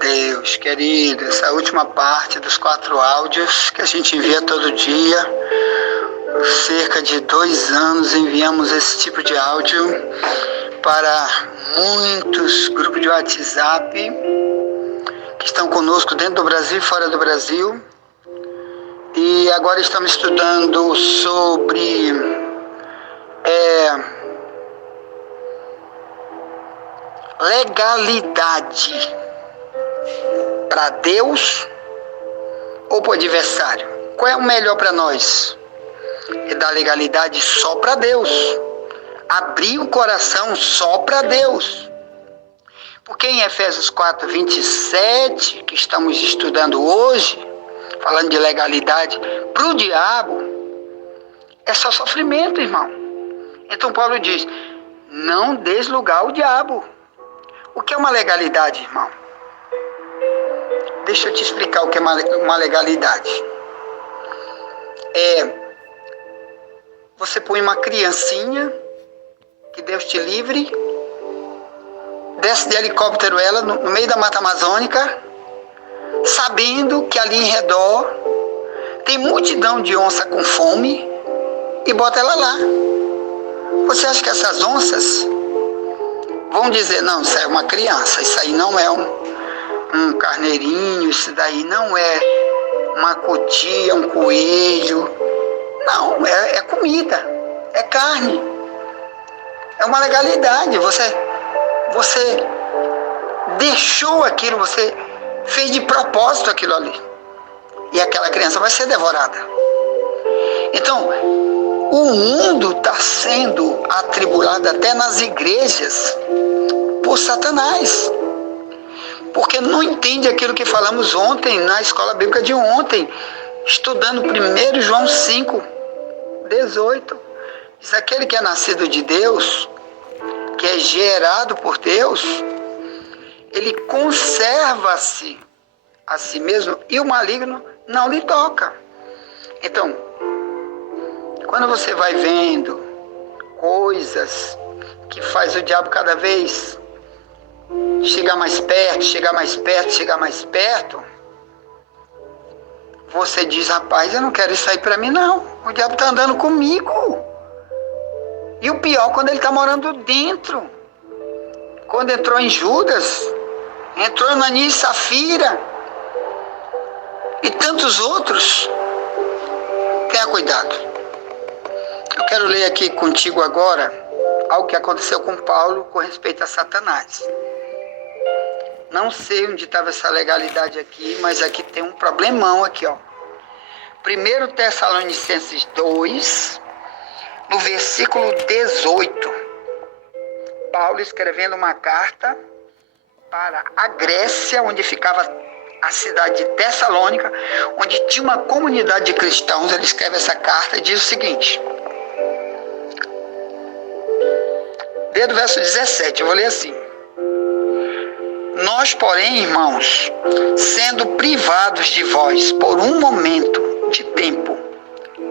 Deus, querido, essa última parte dos 4 áudios que a gente envia todo dia, por cerca de 2 anos enviamos esse tipo de áudio para muitos grupos de WhatsApp que estão conosco dentro do Brasil e fora do Brasil. E agora estamos estudando sobre legalidade para Deus ou para o adversário. Qual é o melhor para nós? É dar legalidade só para Deus. Abrir o coração só para Deus. Porque em Efésios 4:27, que estamos estudando hoje, falando de legalidade para o diabo, é só sofrimento, irmão. Então Paulo diz, não des lugar ao diabo. O que é uma legalidade, irmão? Deixa eu te explicar o que é uma legalidade. Você põe uma criancinha, que Deus te livre, desce de helicóptero ela no meio da Mata Amazônica, sabendo que ali em redor tem multidão de onça com fome, e bota ela lá. Você acha que essas onças vão dizer, não, isso é uma criança, isso aí não é um carneirinho, isso daí não é uma cotia, um coelho. Não, é comida, é carne. É uma legalidade. Você deixou aquilo, você fez de propósito aquilo ali. E aquela criança vai ser devorada. Então, o mundo está sendo atribulado até nas igrejas por Satanás. Porque não entende aquilo que falamos ontem, na escola bíblica de ontem, estudando 1 João 5:18. Diz, aquele que é nascido de Deus, que é gerado por Deus, ele conserva-se a si mesmo e o maligno não lhe toca. Então, quando você vai vendo coisas que faz o diabo cada vez chegar mais perto, você diz, rapaz, eu não quero isso aí para mim não. O diabo está andando comigo. E o pior, quando ele está morando dentro. Quando entrou em Judas, entrou em Ananias e Safira e tantos outros. Tenha cuidado. Eu quero ler aqui contigo agora algo que aconteceu com Paulo com respeito a Satanás. Não sei onde estava essa legalidade aqui, mas aqui tem um problemão aqui, ó. 1 Tessalonicenses 2, no versículo 18. Paulo escrevendo uma carta para a Grécia, onde ficava a cidade de Tessalônica, onde tinha uma comunidade de cristãos. Ele escreve essa carta e diz o seguinte. Desde o verso 17, eu vou ler assim. Nós, porém, irmãos, sendo privados de vós por um momento de tempo,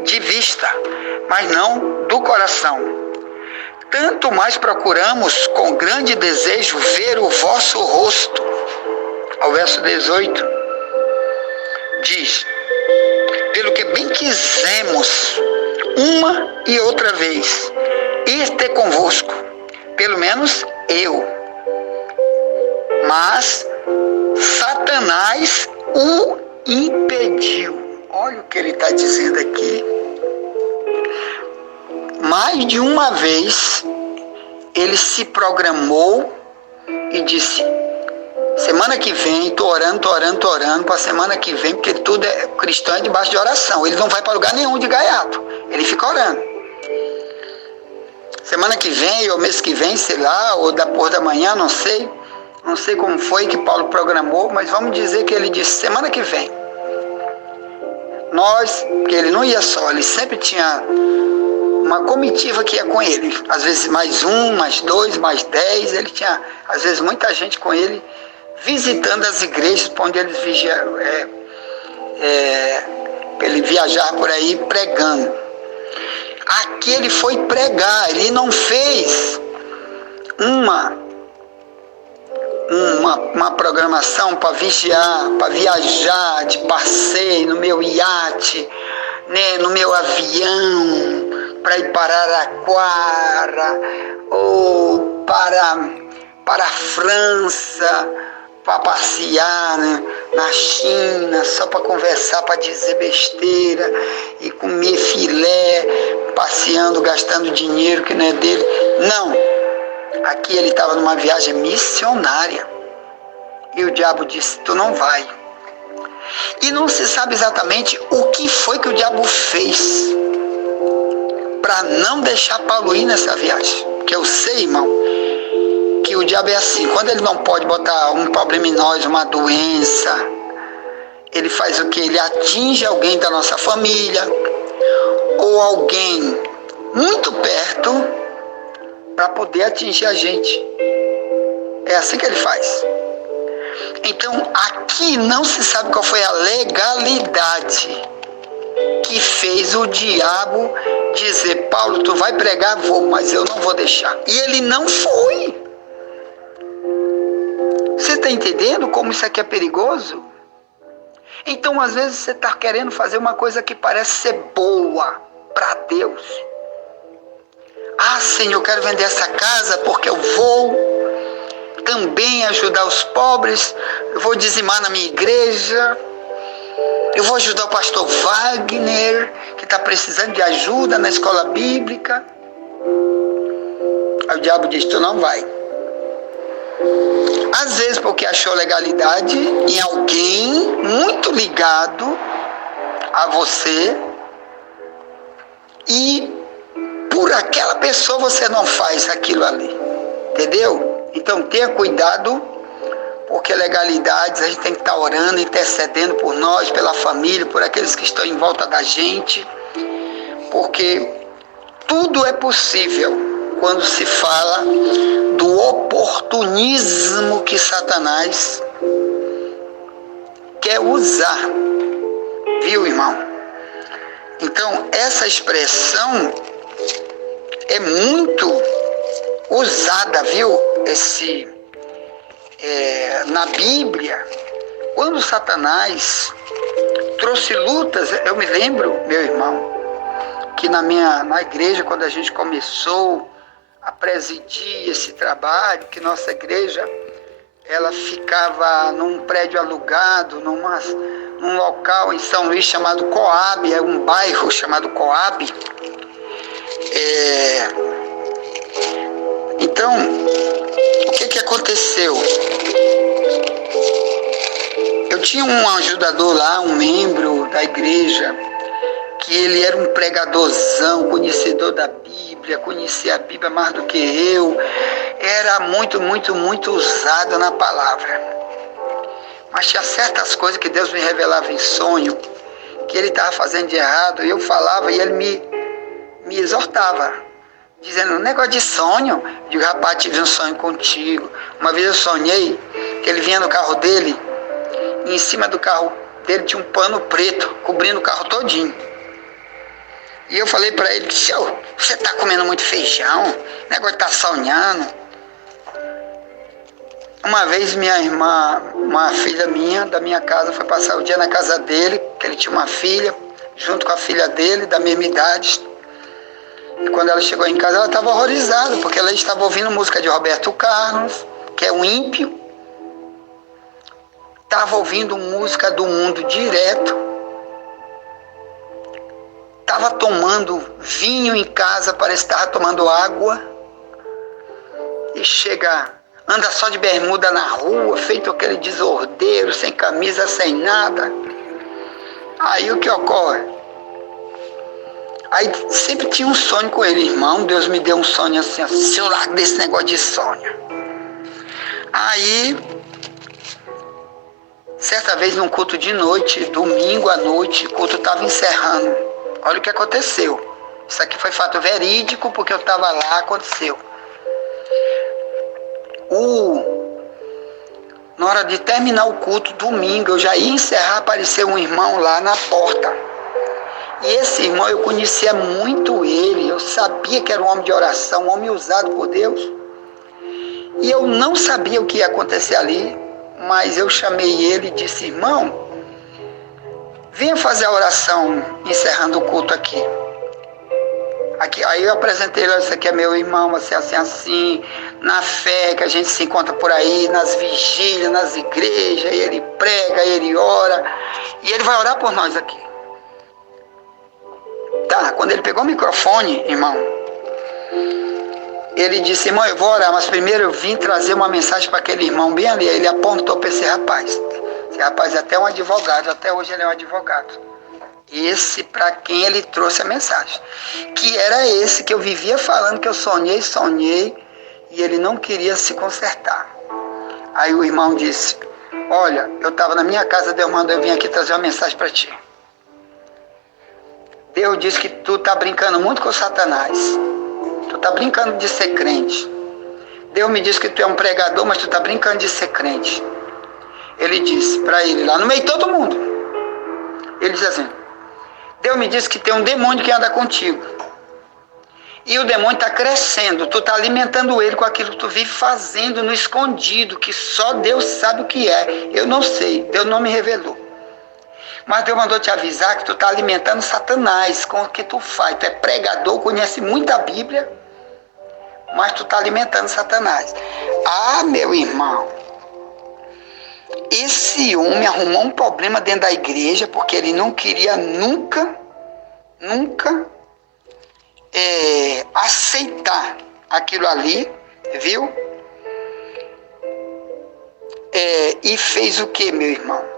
de vista, mas não do coração, tanto mais procuramos com grande desejo ver o vosso rosto. Ao verso 18, diz, pelo que bem quisemos, uma e outra vez, ir ter convosco, pelo menos eu. Mas Satanás o impediu. Olha o que ele está dizendo aqui. Mais de uma vez, ele se programou e disse, semana que vem, estou orando para a semana que vem, porque tudo é cristão é debaixo de oração. Ele não vai para lugar nenhum de gaiato. Ele fica orando. Semana que vem, ou mês que vem, sei lá, ou depois da manhã, não sei. Não sei como foi que Paulo programou, mas vamos dizer que ele disse, semana que vem. Porque ele não ia só, ele sempre tinha uma comitiva que ia com ele. Às vezes mais 1, mais 2, mais 10, ele tinha, às vezes, muita gente com ele, visitando as igrejas para onde eles ele viajar por aí pregando. Aqui ele foi pregar, ele não fez uma programação para vigiar, para viajar de passeio no meu iate, né, no meu avião, para ir para Araraquara ou para a França, para passear, né, na China, só para conversar, para dizer besteira e comer filé, passeando, gastando dinheiro que não é dele. Não. Aqui ele estava numa viagem missionária. E o diabo disse, tu não vai. E não se sabe exatamente o que foi que o diabo fez para não deixar Paulo ir nessa viagem. Porque eu sei, irmão, que o diabo é assim. Quando ele não pode botar um problema em nós, uma doença, ele faz o quê? Ele atinge alguém da nossa família ou alguém muito perto para poder atingir a gente. É assim que ele faz. Então, aqui não se sabe qual foi a legalidade que fez o diabo dizer, Paulo, tu vai pregar? Vou, mas eu não vou deixar. E ele não foi. Você está entendendo como isso aqui é perigoso? Então, às vezes, você está querendo fazer uma coisa que parece ser boa para Deus. Ah, Senhor, eu quero vender essa casa porque eu vou também ajudar os pobres, eu vou dizimar na minha igreja, eu vou ajudar o pastor Wagner, que está precisando de ajuda na escola bíblica. Aí o diabo diz, tu não vai. Às vezes porque achou legalidade em alguém muito ligado a você e por aquela pessoa você não faz aquilo ali, entendeu? Então tenha cuidado, porque legalidades a gente tem que estar orando, intercedendo por nós, pela família, por aqueles que estão em volta da gente, porque tudo é possível quando se fala do oportunismo que Satanás quer usar, viu, irmão? Então essa expressão é muito usada, viu? Na Bíblia, quando Satanás trouxe lutas, eu me lembro, meu irmão, que na igreja, quando a gente começou a presidir esse trabalho, que nossa igreja, ela ficava num prédio alugado, num local em São Luís chamado Coab, é um bairro chamado Coab. Então, o que aconteceu? Eu tinha um ajudador lá, um membro da igreja, que ele era um pregadorzão, conhecedor da Bíblia, conhecia a Bíblia mais do que eu, era muito, muito, muito usado na palavra. Mas tinha certas coisas que Deus me revelava em sonho, que ele estava fazendo de errado, e eu falava e ele me exortava, dizendo, negócio de sonho. Eu digo, rapaz, tive um sonho contigo. Uma vez eu sonhei que ele vinha no carro dele, e em cima do carro dele tinha um pano preto, cobrindo o carro todinho. E eu falei para ele, senhor, você está comendo muito feijão, negócio de estar sonhando. Uma vez minha irmã, uma filha minha, da minha casa, foi passar o dia na casa dele, que ele tinha uma filha, junto com a filha dele, da mesma idade. E quando ela chegou em casa, ela estava horrorizada, porque ela estava ouvindo música de Roberto Carlos, que é um ímpio. Estava ouvindo música do mundo direto. Estava tomando vinho em casa, parece que estava tomando água. E anda só de bermuda na rua, feito aquele desordeiro, sem camisa, sem nada. Aí o que ocorre? Aí sempre tinha um sonho com ele, irmão, Deus me deu um sonho assim, se eu largo desse negócio de sonho. Aí, certa vez num culto de noite, domingo à noite, o culto estava encerrando. Olha o que aconteceu. Isso aqui foi fato verídico, porque eu estava lá, aconteceu. Na hora de terminar o culto, domingo, eu já ia encerrar, apareceu um irmão lá na porta. E esse irmão, eu conhecia muito ele, eu sabia que era um homem de oração, um homem usado por Deus. E eu não sabia o que ia acontecer ali, mas eu chamei ele e disse: irmão, venha fazer a oração encerrando o culto aqui. Aí eu apresentei ele: isso aqui é meu irmão, assim, assim, assim, na fé que a gente se encontra por aí, nas vigílias, nas igrejas, e ele prega, ele ora, e ele vai orar por nós aqui. Tá, quando ele pegou o microfone, irmão, ele disse: irmão, eu vou orar, mas primeiro eu vim trazer uma mensagem para aquele irmão bem ali. Ele apontou para esse rapaz. Esse rapaz é até um advogado, até hoje ele é um advogado. Esse para quem ele trouxe a mensagem. Que era esse que eu vivia falando que eu sonhei, e ele não queria se consertar. Aí o irmão disse: olha, eu estava na minha casa, Deus mandou eu vim aqui trazer uma mensagem para ti. Deus disse que tu tá brincando muito com Satanás. Tu tá brincando de ser crente. Deus me disse que tu é um pregador, mas tu tá brincando de ser crente. Ele disse para ele lá no meio de todo mundo. Ele disse assim: Deus me disse que tem um demônio que anda contigo. E o demônio está crescendo. Tu está alimentando ele com aquilo que tu vive fazendo no escondido, que só Deus sabe o que é. Eu não sei, Deus não me revelou. Mas Deus mandou te avisar que tu está alimentando Satanás com o que tu faz. Tu é pregador, conhece muito a Bíblia, mas tu está alimentando Satanás. Ah, meu irmão, esse homem arrumou um problema dentro da igreja, porque ele não queria nunca aceitar aquilo ali, viu? E fez o que, meu irmão?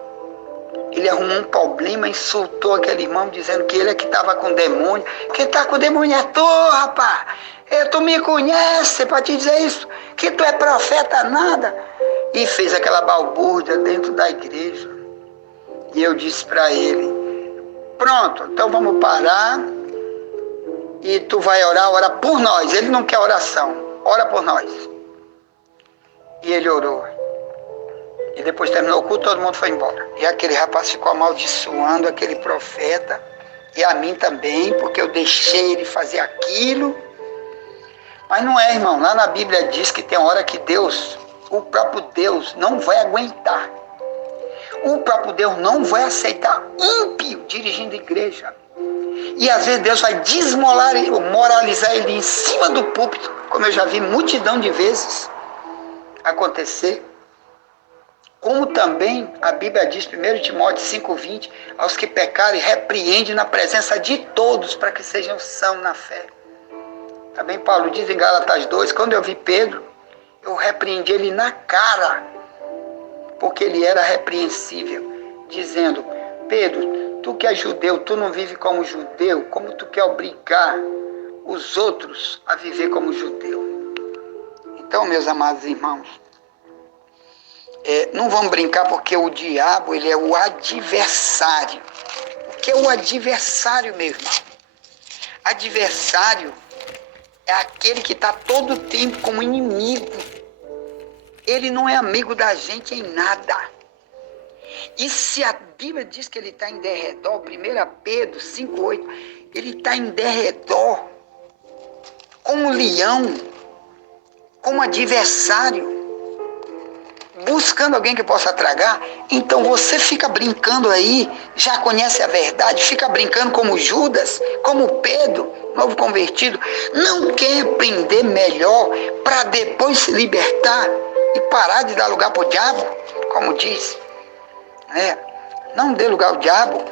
Ele arrumou um problema, insultou aquele irmão, dizendo que ele é que estava com demônio. Quem está com demônio é tu, rapaz. Tu me conhece para te dizer isso, que tu é profeta nada. E fez aquela balbúrdia dentro da igreja. E eu disse para ele: pronto, então vamos parar. E tu vai orar, ora por nós. Ele não quer oração, ora por nós. E ele orou. E depois terminou o culto, todo mundo foi embora. E aquele rapaz ficou amaldiçoando aquele profeta, e a mim também, porque eu deixei ele fazer aquilo. Mas não é, irmão. Lá na Bíblia diz que tem hora que Deus, o próprio Deus, não vai aguentar. O próprio Deus não vai aceitar ímpio dirigindo a igreja. E às vezes Deus vai desmoralizar ele em cima do púlpito, como eu já vi multidão de vezes acontecer. Como também a Bíblia diz, 1 Timóteo 5,20, aos que pecarem, repreende na presença de todos, para que sejam sãos na fé. Também Paulo diz em Gálatas 2, quando eu vi Pedro, eu repreendi ele na cara, porque ele era repreensível, dizendo: Pedro, tu que és judeu, tu não vive como judeu, como tu quer obrigar os outros a viver como judeu? Então, meus amados irmãos, não vamos brincar, porque o diabo, ele é o adversário. O que é o adversário, meu irmão? Adversário é aquele que está todo o tempo como inimigo. Ele não é amigo da gente em nada. E se a Bíblia diz que ele está em derredor, 1 Pedro 5,8, ele está em derredor, como um leão, como adversário, buscando alguém que possa tragar. Então você fica brincando aí, já conhece a verdade, fica brincando como Judas, como Pedro, novo convertido, não quer aprender melhor para depois se libertar e parar de dar lugar para o diabo, como diz. Não dê lugar ao diabo.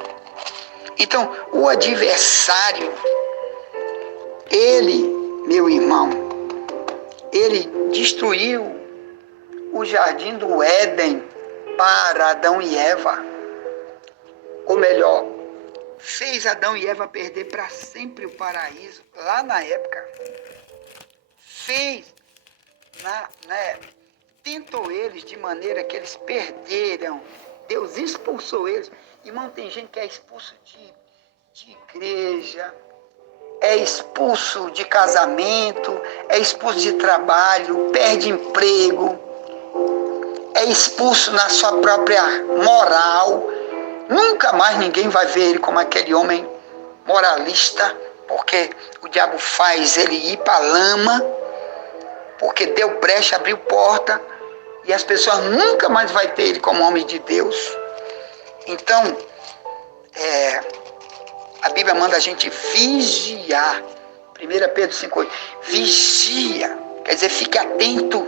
Então, o adversário, ele, meu irmão, ele destruiu o jardim do Éden para Adão e Eva. Ou melhor, fez Adão e Eva perder para sempre o paraíso, lá na época. Tentou eles de maneira que eles perderam. Deus expulsou eles. Irmão, tem gente que é expulso de igreja, é expulso de casamento, é expulso de trabalho, perde emprego, é expulso na sua própria moral. Nunca mais ninguém vai ver ele como aquele homem moralista, porque o diabo faz ele ir para a lama, porque deu brecha, abriu porta, e as pessoas nunca mais vão ter ele como homem de Deus. Então, a Bíblia manda a gente vigiar. 1 Pedro 5,8. Vigia, quer dizer, fique atento.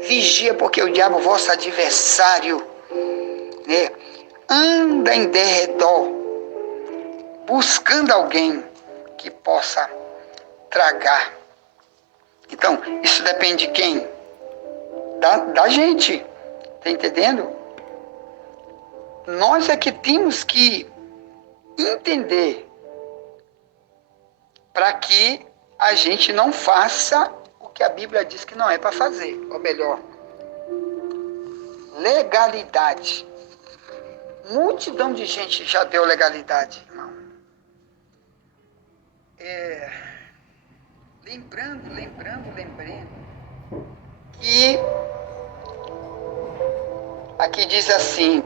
Vigia, porque o diabo, vosso adversário, né, anda em derredor, buscando alguém que possa tragar. Então, isso depende de quem? Da gente. Está entendendo? Nós é que temos que entender para que a gente não faça o que a Bíblia diz que não é para fazer. Ou melhor, legalidade. Multidão de gente já deu legalidade, irmão. Lembrando que aqui diz assim: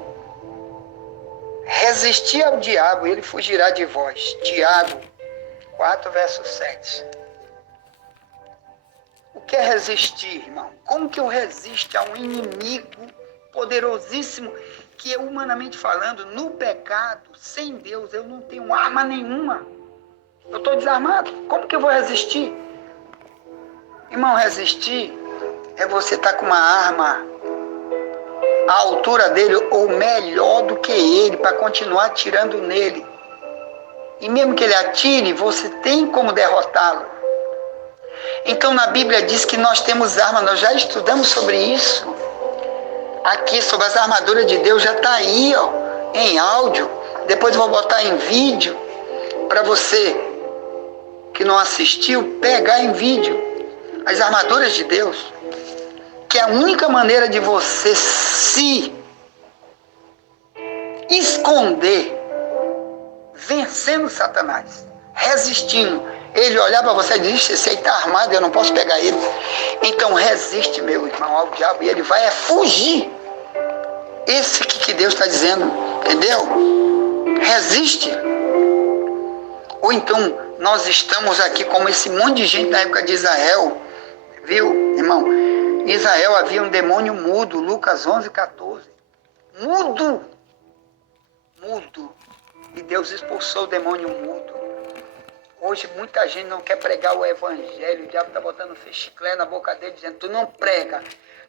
resistir ao diabo, ele fugirá de vós. Tiago 4, verso 7. O que é resistir, irmão? Como que eu resisto a um inimigo poderosíssimo que, humanamente falando, no pecado, sem Deus, eu não tenho arma nenhuma. Eu estou desarmado. Como que eu vou resistir? Irmão, resistir é você estar com uma arma à altura dele ou melhor do que ele, para continuar atirando nele. E mesmo que ele atire, você tem como derrotá-lo. Então na Bíblia diz que nós temos armas, nós já estudamos sobre isso. Aqui sobre as armaduras de Deus já está aí, ó, em áudio. Depois eu vou botar em vídeo para você que não assistiu pegar em vídeo as armaduras de Deus, que é a única maneira de você se esconder, vencendo Satanás, resistindo. Ele olhar para você e diz: esse aí está armado, eu não posso pegar ele. Então resiste, meu irmão, ao diabo, e ele vai fugir. Esse que Deus está dizendo, entendeu? Resiste. Ou então nós estamos aqui como esse monte de gente na época de Israel, viu, irmão? Em Israel havia um demônio mudo, Lucas 11:14. Mudo. E Deus expulsou o demônio mudo. Hoje muita gente não quer pregar o evangelho. O diabo está botando chiclete na boca dele, dizendo: tu não prega.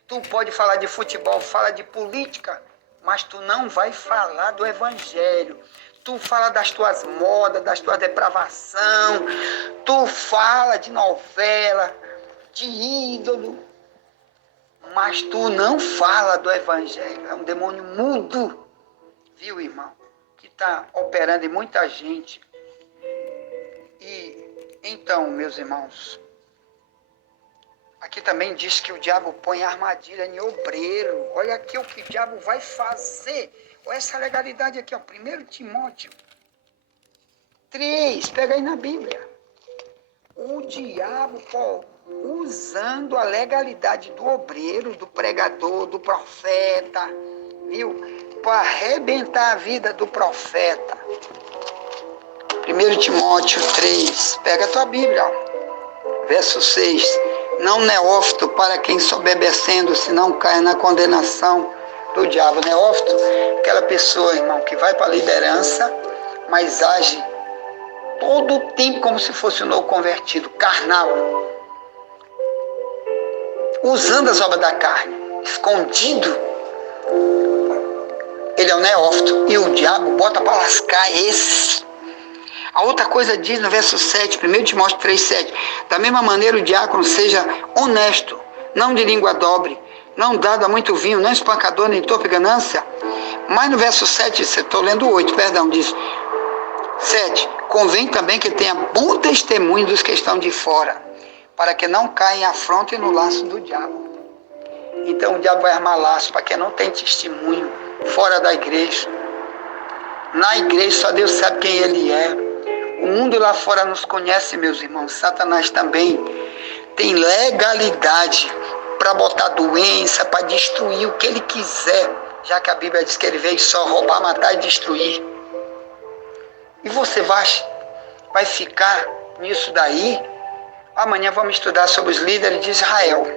Tu pode falar de futebol, fala de política, mas tu não vai falar do evangelho. Tu fala das tuas modas, das tuas depravações. Tu fala de novela, de ídolo, mas tu não fala do evangelho. É um demônio mudo, viu, irmão? Que está operando em muita gente. E então, meus irmãos, aqui também diz que o diabo põe armadilha em obreiro. Olha aqui o que o diabo vai fazer. Olha essa legalidade aqui, ó, 1 Timóteo 3, pega aí na Bíblia. O diabo, usando a legalidade do obreiro, do pregador, do profeta, viu? Para arrebentar a vida do profeta. 1 Timóteo 3, pega a tua Bíblia, ó. Verso 6. Não neófito para quem soberbecendo, se não caia na condenação do diabo. Neófito, aquela pessoa, irmão, que vai para a liderança, mas age todo o tempo como se fosse um novo convertido, carnal. Usando as obras da carne, escondido. Ele é o neófito e o diabo bota para lascar esse. A outra coisa diz no verso 7, 1 Timóteo 3,7. Da mesma maneira o diácono seja honesto, não de língua dobre, não dado a muito vinho, não espancador, nem torpe ganância. Mas no verso 7, estou lendo 8, perdão, diz 7. Convém também que tenha bom testemunho dos que estão de fora, para que não caia em afronta e no laço do diabo. Então o diabo vai armar laço para quem não tem testemunho fora da igreja. Na igreja só Deus sabe quem ele é. O mundo lá fora nos conhece, meus irmãos. Satanás também tem legalidade para botar doença, para destruir o que ele quiser, já que a Bíblia diz que ele veio só roubar, matar e destruir. E você vai ficar nisso daí? Amanhã vamos estudar sobre os líderes de Israel.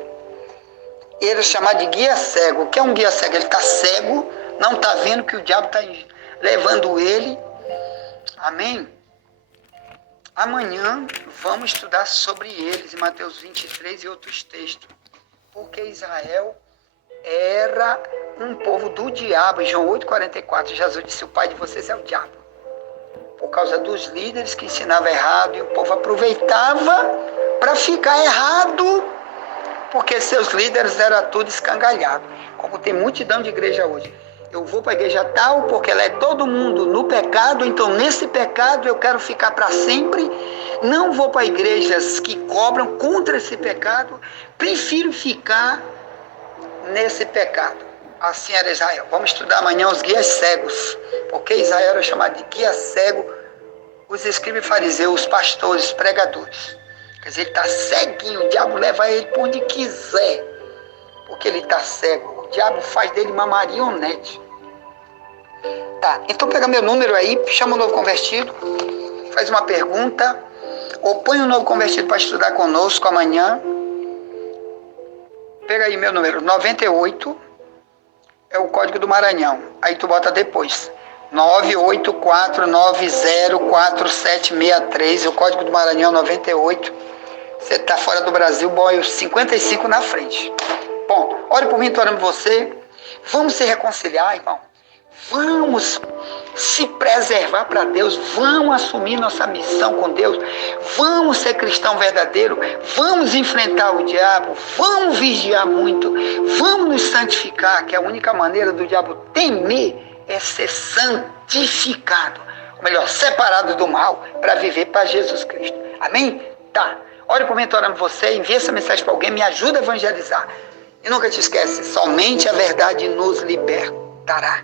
Ele é chamado de guia cego. O que é um guia cego? Ele está cego, não está vendo que o diabo está levando ele. Amém? Amanhã vamos estudar sobre eles em Mateus 23 e outros textos. Porque Israel era um povo do diabo. Em João 8,44, Jesus disse: o pai de vocês é o diabo. Por causa dos líderes que ensinavam errado, e o povo aproveitava para ficar errado, porque seus líderes eram tudo escangalhado. Como tem multidão de igreja hoje. Eu vou para a igreja tal porque ela é todo mundo no pecado, então nesse pecado eu quero ficar para sempre. Não vou para igrejas que cobram contra esse pecado, prefiro ficar nesse pecado. Assim era Israel. Vamos estudar amanhã os guias cegos, porque Israel era chamado de guia cego, os escribas e fariseus, os pastores, os pregadores. Quer dizer, ele está ceguinho, o diabo leva ele por onde quiser, porque ele está cego. O diabo faz dele uma marionete. Tá, então pega meu número aí, chama o novo convertido, faz uma pergunta, ou põe um novo convertido para estudar conosco amanhã. Pega aí meu número, 98, é o código do Maranhão. Aí tu bota depois, 984904763, o código do Maranhão 98. Você está fora do Brasil, boy, 55 na frente. Ponto. Ore por mim, estou orando por você. Vamos se reconciliar, irmão. Vamos se preservar para Deus. Vamos assumir nossa missão com Deus. Vamos ser cristão verdadeiro. Vamos enfrentar o diabo. Vamos vigiar muito. Vamos nos santificar, que a única maneira do diabo temer é ser santificado. Ou melhor, separado do mal para viver para Jesus Cristo. Amém? Tá. Ore por mim, estou orando por você. Envie essa mensagem para alguém. Me ajuda a evangelizar. E nunca te esquece, somente a verdade nos libertará.